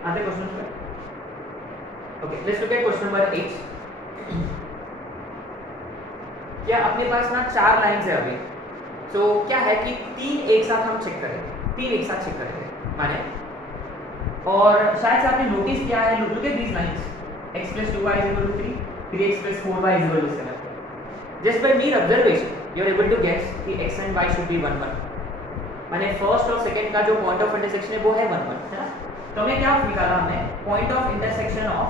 आते क्वेश्चन पे। Okay, let's look at question number 8। क्या अपने पास ना 4 लाइंस है अभी, तो क्या है कि 3 एक साथ हम चेक करेंगे, 3 एक साथ चेक करेंगे माने, और शायद से आपने नोटिस किया है, look at these lines, x + 2y = 3, 3x + 4y = 7। Just by mere observation you are able to guess कि x and y should be 1 1, माने फर्स्ट और सेकंड का जो पॉइंट ऑफ इंटरसेक्शन है वो है 1 1, है ना। तो हमें क्या निकाला, हमने point of intersection of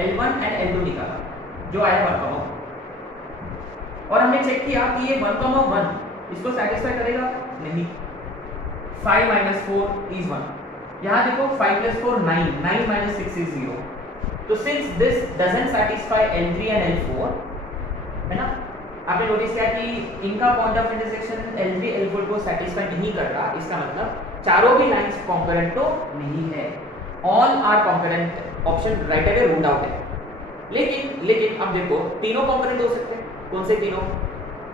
L1 and L2 निकाला, जो आया 1, और हमने चेक किया कि ये 1, 1 इसको सेटिस्फाई करेगा, नहीं। 5 - 4 is 1। यहाँ देखो 5 + 4 9, 9 - 6 is 0। तो since this doesn't satisfy L3 and L4, है ना, आपने नोटिस किया कि इनका point of intersection L3 L4 को सेटिस्फाई नहीं कर रहा, इसका मतलब चारों भी लाइंस कॉन्करेंट तो नहीं है। All are concurrent, option right away ruled out है। लेकिन अब देखो तीनों कॉन्करेंट हो सकते हैं। कौन से तीनों?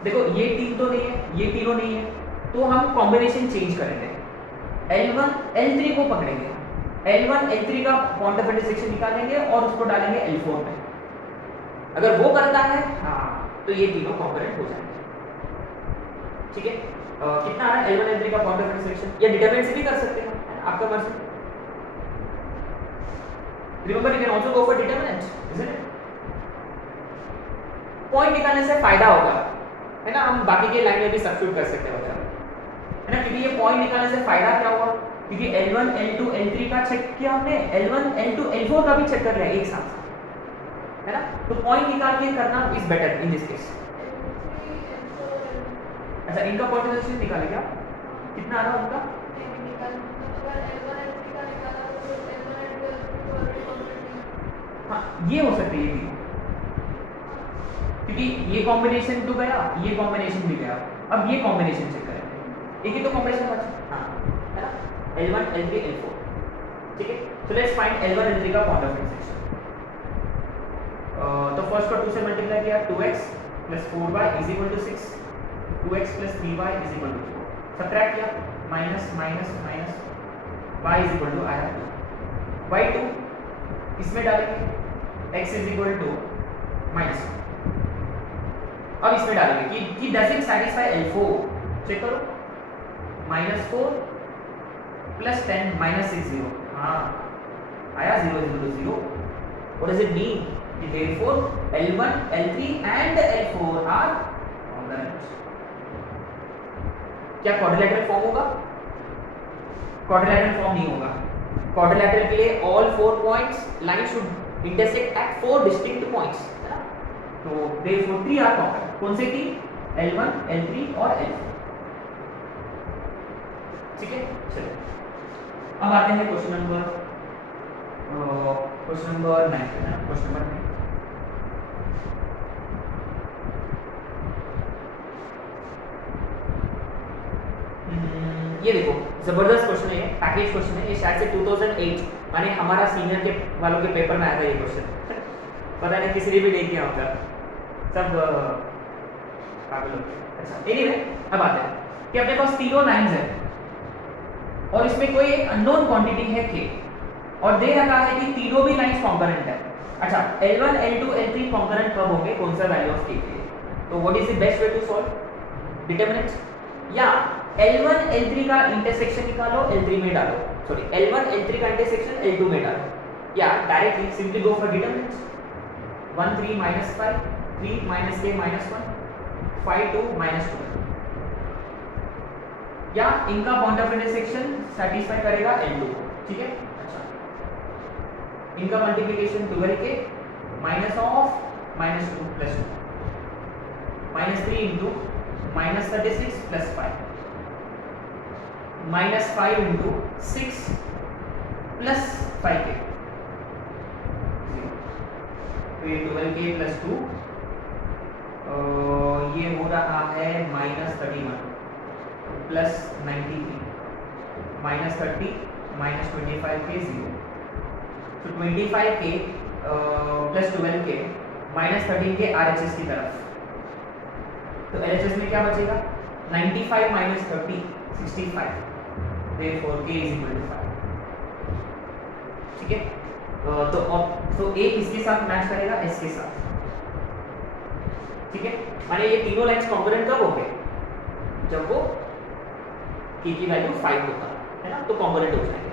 देखो ये 3 तो नहीं है, ये तीनों नहीं है, तो हम कॉम्बिनेशन चेंज करेंगे। L1 L3 को पकड़ेंगे, L1 L3 का पॉइंट ऑफ इंटरसेक्शन निकालेंगे और उसको डालेंगे L4 में। अगर वो करता है हाँ, तो ये तीनों कॉन्करेंट हो जाएंगे। ठीक है, कितना आ रहा है L1 L3 का पॉइंट ऑफ इंटरसेक्शन, या डिटरमिनेंट से भी कर सकते हैं, आपका मर्जी। Remember you can also go for determinant, isn't it. Point निकालने से फायदा होगा, है ना, हम बाकी के लाइन में भी सब्स्टिट्यूट कर सकते हैं वगैरह, है ना, क्योंकि ये पॉइंट निकालने से फायदा क्या हुआ, क्योंकि L1 L2 L3 का चेक किया हमने, L1 L2 L4 का भी चेक कर लिया एक साथ, है ना। तो पॉइंट निकाल के करना is better in this case. अच्छा, इनका पॉइंट इंटरसेक्शन निकाले क्या, कितना आ रहा उनका? हाँ, ये हो सकते हैं, ये भी, क्योंकि ये कॉम्बिनेशन तो गया, ये कॉम्बिनेशन भी गया, अब ये कॉम्बिनेशन चेक करेंगे, एक ही तो कॉम्बिनेशन बचा, हाँ, है ना, L1 L3 L4। ठीक है, so let's find L1 L3 का पॉइंट ऑफ इंटरसेक्शन। तो फर्स्ट को 2 से मल्टीप्लाई किया, 2x + 4y = 6, 2x + 3y = 4, subtract किया, माइनस माइनस माइनस, y = आया 2, y2 इसमें डालेंगे, x = -1। अब इसमें डालेंगे कि does it satisfy L4, check करो, -4 + 10 -6 0, हाँ आया 0 = 0। व्हाट डज इट मीन कि therefore L1 L3 and L4 are concurrent. क्या क्वाड्रिलेटरल फॉर्म होगा? क्वाड्रिलेटरल फॉर्म नहीं होगा। क्वाड्रिलेटरल के लिए all 4 points line should intersect at 4 distinct points, है ना। तो therefore 3 आर कॉन्करेंट। कौन से 3? L1 L3 और L4। ठीक है, चलिए अब आते हैं क्वेश्चन नंबर 9 पे ना, क्वेश्चन नंबर 9। ये देखो जबरदस्त क्वेश्चन है, पैकेज क्वेश्चन है, ये शायद से 2008 माने हमारा सीनियर के वालों के पेपर में आया था ये क्वेश्चन। पता नहीं किसी ने भी नहीं किया होगा, सब पागल हो गए। अच्छा, एनीवे अब आते हैं कि अपने पास तीनों लाइंस है और इसमें कोई एक अननोन क्वांटिटी है k, और दे रखा है कि तीनों भी लाइंस कॉन्करेंट है। अच्छा, L1 L2 L3 कॉन्करेंट कब होंगे, कौन सा वैल्यू ऑफ k के लिए? तो what is the best way to solve? Determinant, या L1 L3 का इंटरसेक्शन निकालो, L3 में डालो, सॉरी L1 L3 का इंटरसेक्शन L2 में डालो, या directly simply go for determinant. 1 3 - 5, 3 - k - 1, 5 2 - 2, या इनका पॉइंट ऑफ इंटरसेक्शन सेटिस्फाई करेगा L2 को। ठीक है, अच्छा, इनका मल्टीप्लिकेशन 12k -(-2 + 2) -3 * -36 + 5 -5 * 6 + 5k, तो ये 12k + 2, ये हो रहा है -31 + 93 -30 -25k 0, तो 25k + 12k -13k RHS की तरफ, तो LHS में क्या बचेगा? 95 - 30 65, therefore k = 5। ठीक है। तो ए किसके साथ मैच करेगा, एस के साथ, ठीक है। माने ये तीनों लाइंस कॉन्ग्रुएंट कब होंगे, जब वो k की वैल्यू 5 होगा, है ना, तो कॉन्ग्रुएंट हो जाएंगे।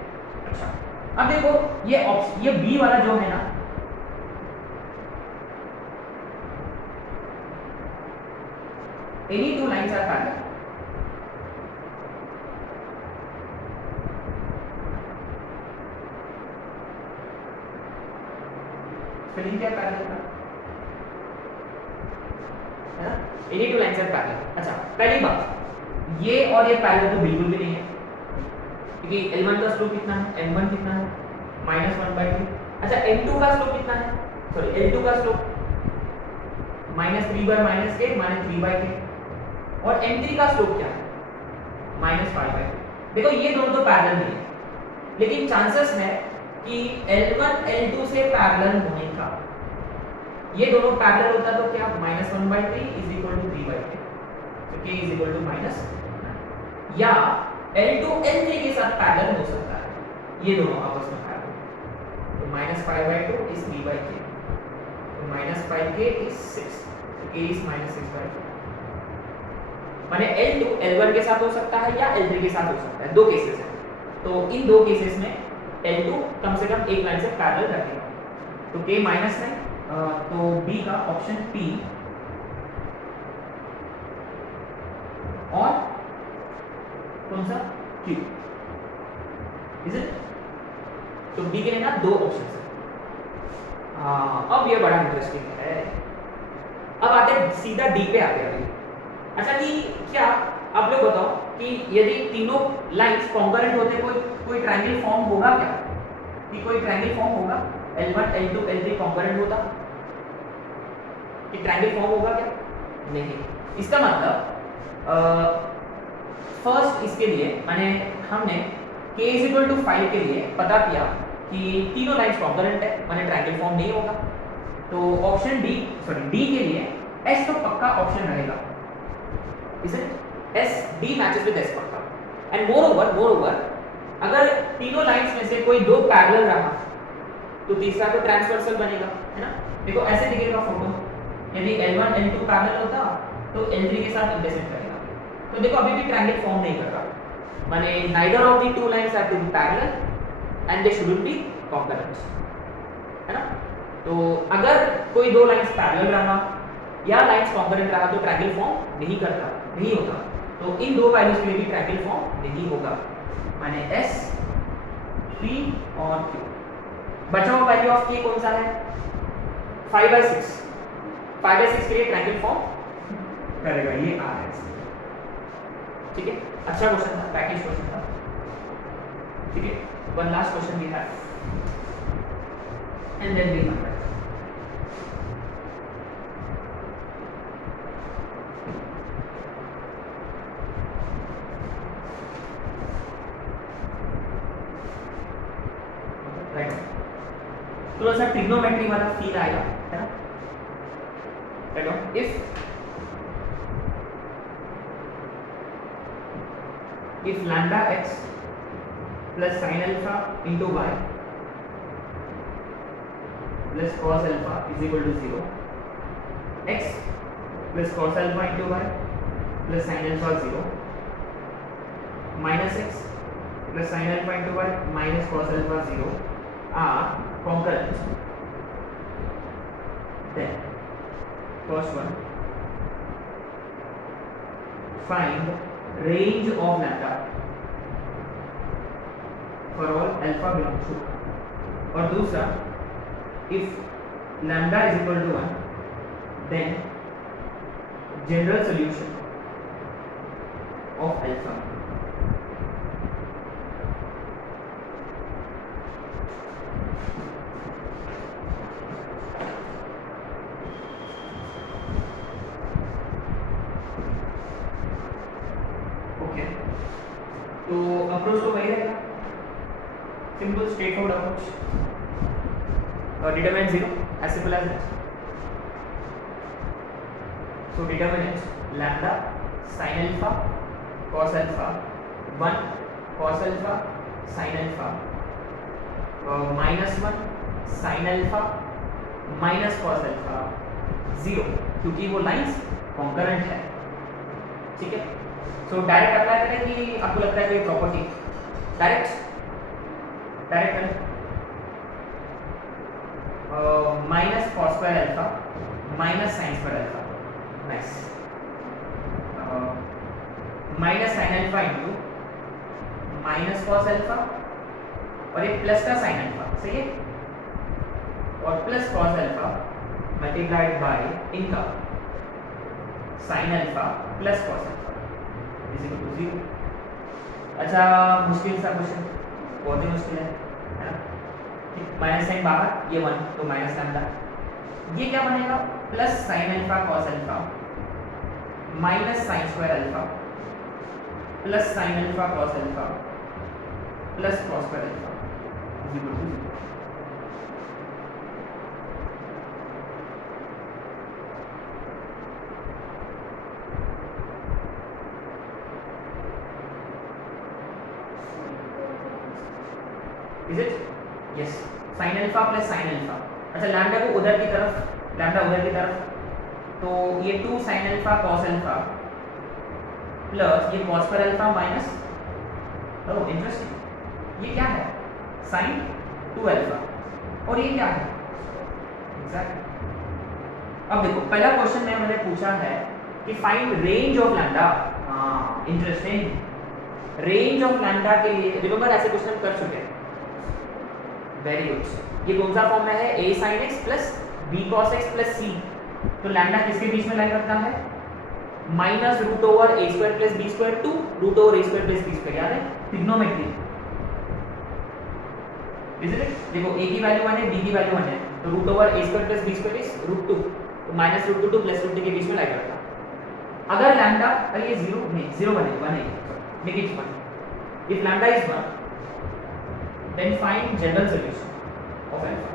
अच्छा अब देखो ये बी वाला जो है ना, any two lines are parallel, spelling क्या पैरेलल का है ना, any two lines are parallel। अच्छा पहली बात, ये और ये पैरेलल तो बिल्कुल भी नहीं है, क्योंकि L1 का स्लोप कितना है, M1 कितना है, -1/2। अच्छा M2 का स्लोप कितना है, सॉरी L2 का स्लोप -3/-k माने 3/k, और M3 का स्लोप क्या है, -5/2। देखो ये दोनों तो पैरेलल नहीं है, लेकिन चांसेस है कि L1 L2 से पैरेलल होने का, ये दोनों पैरेलल होता तो क्या, -1/3 = 3/k, तो k = -9, या L2 L3 के साथ पैरेलल हो सकता है, ये दोनों आपस में पैरेलल, तो -5/2 is 3/k, तो -5k is 6, तो k is -6/4। माने L2 L1 के साथ हो सकता है या L3 के साथ हो सकता है, दो केसेस हैं, तो इन दो केसेस में L2 कम से कम एक लाइन से पैरेलल रखेगा, तो k -9, तो B का ऑप्शन P और कौन सा Q, इज इट, तो B के लिए ना दो ऑप्शंस है। अब ये बड़ा इंटरेस्टिंग है, अब आते हैं सीधा D पे आते हैं अभी। अच्छा कि क्या आप लोग बताओ कि यदि तीनों लाइंस कॉन्करेंट होते कोई ट्रायंगल फॉर्म होगा क्या, कि कोई ट्रायंगल फॉर्म होगा, L1 L2 L3 कॉन्करेंट होता, कि ट्रायंगल फॉर्म होगा क्या, नहीं। इसका मतलब फर्स्ट इसके लिए माने हमने k = 5 के लिए पता किया कि तीनों लाइंस कॉन्करेंट है, माने ट्रायंगल फॉर्म नहीं होगा, तो ऑप्शन डी के लिए S तो पक्का ऑप्शन रहेगा, isn't S, D matches with S पक्का। एंड मोर ओवर अगर तीनों लाइंस में से कोई दो पैरेलल रहा तो तीसरा तो ट्रांसवर्सल बनेगा, है ना। देखो ऐसे दिखेगा फोटो, यदि L1 L2 पैरेलल होता तो L3 के साथ इंटरसेक्ट करेगा, तो देखो अभी भी ट्रायंगल फॉर्म नहीं कर रहा, माने neither of the two lines have to be parallel and they shouldn't be congruent, है ना। तो अगर कोई दो लाइंस पैरेलल रहा या लाइंस कॉन्करेंट रहा तो ट्रायंगल फॉर्म नहीं होता, तो इन दो वैल्यूज के लिए भी ट्रायंगल फॉर्म नहीं होगा, माने S, P और Q। बचा हुआ वैल्यू ऑफ k कौन सा है, 5/6, 5/6 के लिए ट्रायंगल फॉर्म करेगा, ये R है, ठीक है। अच्छा क्वेश्चन था, पैकेज क्वेश्चन था, ठीक है। One last question we have and then we come back. थोड़ा सा ट्रिग्नोमेट्री वाला फील आएगा, है ना। if lambda x plus sin alpha into y plus cos alpha is equal to 0, x plus cos alpha into y plus sin alpha 0, minus x plus sin alpha into y minus cos alpha 0 are concurrent, then first one, find range of lambda for all alpha belongs to, और दूसरा if lambda is equal to 1 then general solution of alpha। तो approach तो वही रहेगा, simple straight forward approach, determinant 0 as simple as it। so determinant lambda sin alpha cos alpha 1 cos alpha sin alpha -1 sin alpha minus cos alpha 0, क्योंकि वो lines concurrent है। ठीक है, so direct apply करें कि आपको लगता है कोई प्रॉपर्टी? डायरेक्ट करें। Minus cos square alpha minus sine square alpha, nice. Minus sine alpha into minus cos alpha और एक प्लस का साइन अल्फा, सही है, और plus cos alpha multiplied by इनका sine alpha plus cos alpha is equal to 0। अच्छा, मुश्किल सा क्वेश्चन, बहुत ही मुश्किल है ना? माइनस साइन बाहर, ये 1 तो माइनस लैम्डा, ये क्या बनेगा? Plus sine alpha cos alpha minus sine square alpha plus sine alpha cos alpha plus cos square alpha is equal to 0। Is it? Yes, sine alpha plus sine alpha. अच्छा, lambda को उधर की तरफ, lambda उधर की तरफ, तो ये 2 sine alpha cos alpha plus ये cos square alpha minus, oh interesting, ये क्या है? साइन 2 अल्फा, और ये क्या है? एग्जैक्टली। अब देखो, पहला क्वेश्चन में मैंने पूछा है कि फाइंड रेंज ऑफ लैम्डा। हाँ, इंटरेस्टिंग। रेंज ऑफ लैम्डा के लिए रिमेंबर ऐसे क्वेश्चन कर चुके हैं, वेरी गुड। ये कौन सा फॉर्म में है? a sin x plus b cos x plus c। तो लैम्डा किसके बीच में लाइन रखना है? Minus root over a square plus b square to root over a square plus b square, याद है? Trigonometry, is it? देखो, a की वैल्यू 1 है, b की वैल्यू 1 है, तो root over a square plus b square is root 2, तो minus root 2 plus root 2 के बीच में लाइन रखना। अगर लैम्डा, अरे ये 0 नहीं, 0 बनेगा, 1 है, make it 1। If lambda is 1 then find general solution of alpha।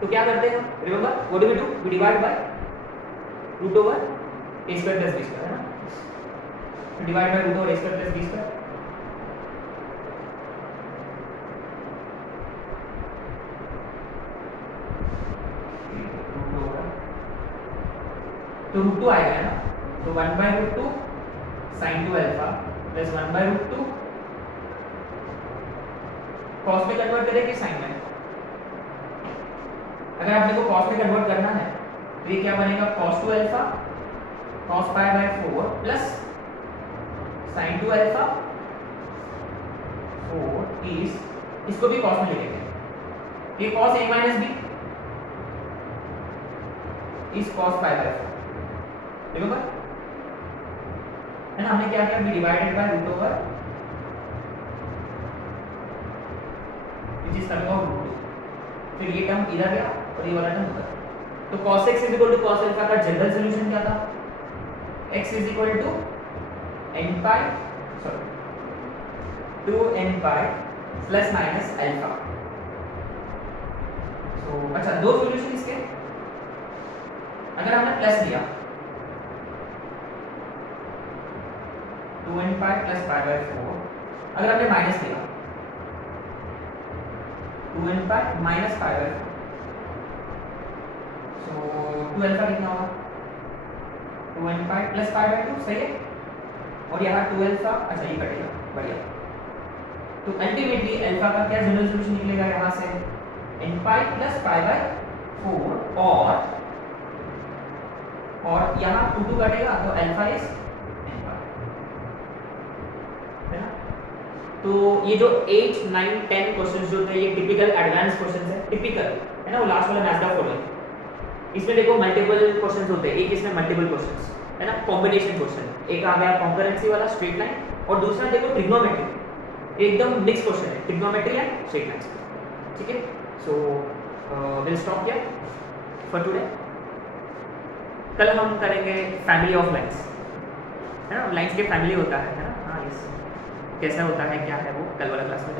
तो क्या करते हैं? Remember what do we do? We divide by root over a square plus b square, है ना? Divide by root over a square plus b square, तो root 2 आएगा ना, तो 1 by root 2 sin 2 alpha plus 1 by root 2 cos में convert करें कि sign में? अगर आपने को कॉस में कन्वर्ट करना है तो ये क्या बनेगा? cos 2 alpha cos pi by 4 plus sin 2 alpha 4 is, इसको भी cos में लिखेंगे, ये cos a minus b is cos pi by 4, देखो है ना? हमने क्या किया? We divided by root over जिस टर्म ऑफ रूट 2, फिर ये टर्म इधर गया और ये वाला टर्म उधर, तो cos x इज इक्वल टू cos अल्फा का जनरल सॉल्यूशन क्या था? x is equal to n pi, sorry 2n pi plus minus alpha. तो अच्छा, दो सॉल्यूशन इसके, अगर हमने प्लस लिया 2n pi plus pi by 4, अगर हमने माइनस लिया 2n pi minus pi by 4, so 2 alpha कितना होगा? 2n pi plus pi by 2, सही है, और यहाँ 2 अल्फा, अच्छा ये कटेगा, बढ़िया। तो अल्टीमेटली अल्फा का क्या जनरल सॉल्यूशन निकलेगा यहाँ से? n pi plus pi by 4, और यहाँ 2 कटेगा तो अल्फा इज n पाई, है ना? तो ये जो 8, 9, 10 क्वेश्चंस जो थे ये टिपिकल एडवांस क्वेश्चंस है, टिपिकल है ना? वो लास्ट वाला मैथ्स का फॉलोइंग, इसमें देखो मल्टीपल क्वेश्चंस होते हैं, एक इसमें मल्टीपल क्वेश्चंस है ना, कॉम्बिनेशन क्वेश्चन, एक आ गया कॉन्करेंसी वाला स्ट्रेट लाइन, और दूसरा देखो ट्रिग्नोमेट्री, एकदम मिक्स क्वेश्चन है, ट्रिग्नोमेट्री एंड स्ट्रेट लाइन, ठीक है? So will stop here for today. कल हम करेंगे फैमिली ऑफ लाइंस, है ना? लाइंस के फैमिली होता है ना? हाँ, यस, कैसा होता है, क्या है वो, कल वाला क्लास में